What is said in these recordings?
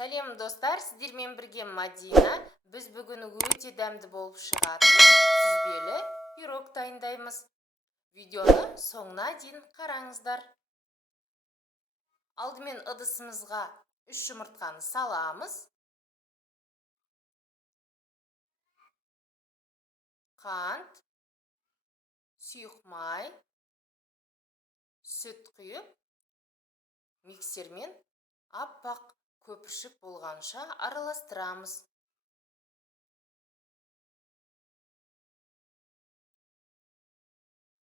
Сәлем достар, сіздермен бірге Мадина. Біз бүгін өте дәмді болып шығатын сүзбелі пирог дайындаймыз. Видеоны соңына дейін қараңыздар. Алдымен ыдысымызға 3 жұмыртқаны саламыз. Қант, сұйық май, сүт құйып, миксермен аппақ көпіршік болғанша араластырамыз.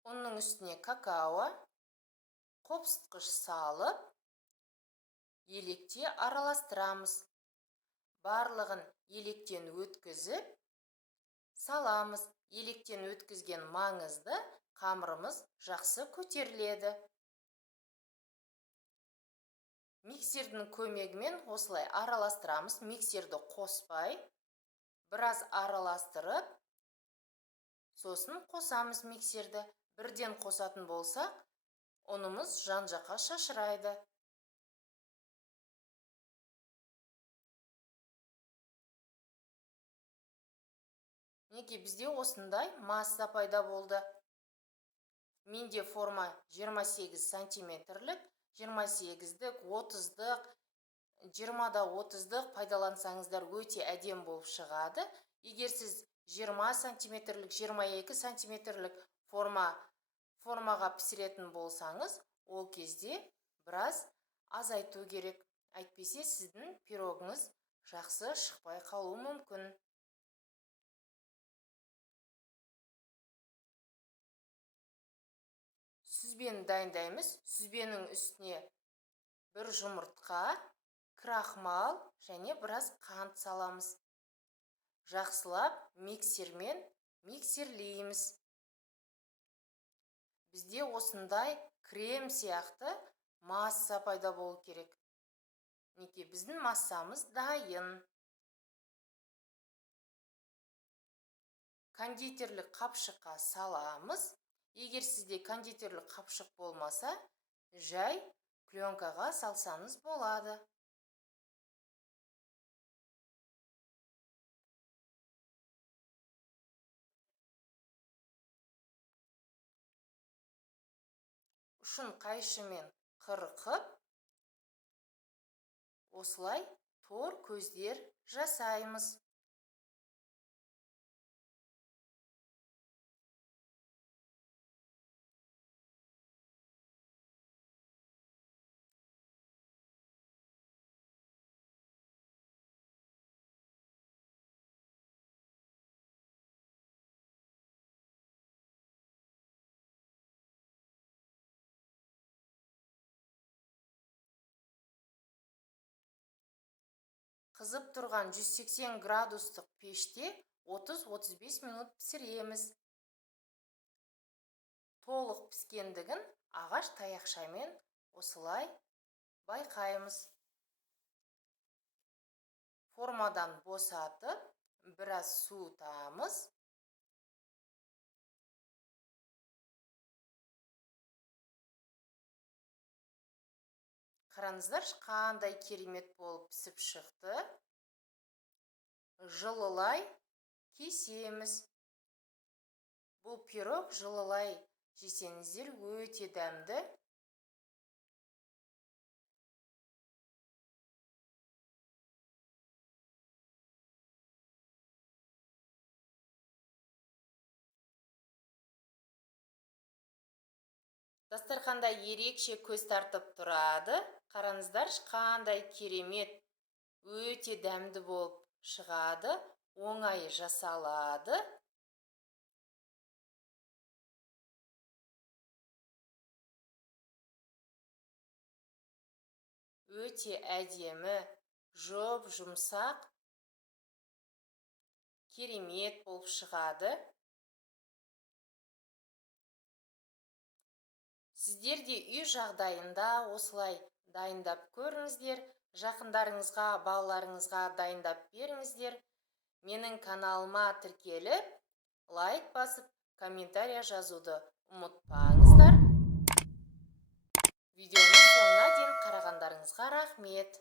Оның үстіне какао, қопсытқыш салып, електе араластырамыз. Барлығын електен өткізіп, саламыз. Електен өткізген маңызды, қамырымыз жақсы көтеріледі. Миксердің көмегімен осылай араластырамыз. Миксерді қоспай, біраз араластырып, сосын қосамыз миксерді. Бірден қосатын болсақ, ұнымыз жан-жаққа шашырайды. Неге бізде осындай масса пайда болды. Менде форма 28 сантиметрлік, 28-дік, 30-дық, 20-да 30-дық пайдалансаңыздар өте әдем болып шығады. Егер сіз 20 сантиметрлік, 22 сантиметрлік формаға пісіретін болсаңыз, ол кезде біраз азайту керек. Әйтпесе сіздің пирогыңыз жақсы шықпай қалуы мүмкін. Сүзбені дайындаймыз. Сүзбенің үстіне бір жұмыртқа, крахмал және біраз қант саламыз. Жақсылап миксермен миксерлейміз. Бізде осындай крем сияқты масса пайда болу керек. Неге біздің массамыз дайын. Кондитерлік қапшыққа саламыз. Егер сізде кондитерлік қапшық болмаса, жай пленкаға салсаңыз болады. Ұшын қайшымен қырқып, осылай тор көздер жасаймыз. Қызып тұрған 180 градустық пеште 30-35 минут пісіреміз. Толық піскендігін ағаш таяқшамен осылай байқаймыз. Формадан босатып, біраз суытамыз. Қараңыздар, қандай керемет болып пісіп шықты. Жылылай кесеміз. Бұл пирог жылылай жесеңіздер өте дәмді. Дастарханда ерекше көз тартып тұрады. Қараңыздар, қандай керемет, өте дәмді болып шығады. Оңай жасалады. Өте әдемі, жұмсақ, керемет болып шығады. Сіздер де үй жағдайында осылай дайындап көріңіздер. Жақындарыңызға, балаларыңызға дайындап беріңіздер. Менің каналыма тіркеліп, лайк басып, комментария жазуды ұмытпаңыздар. Видеоны соңына дейін қарағандарыңызға рахмет.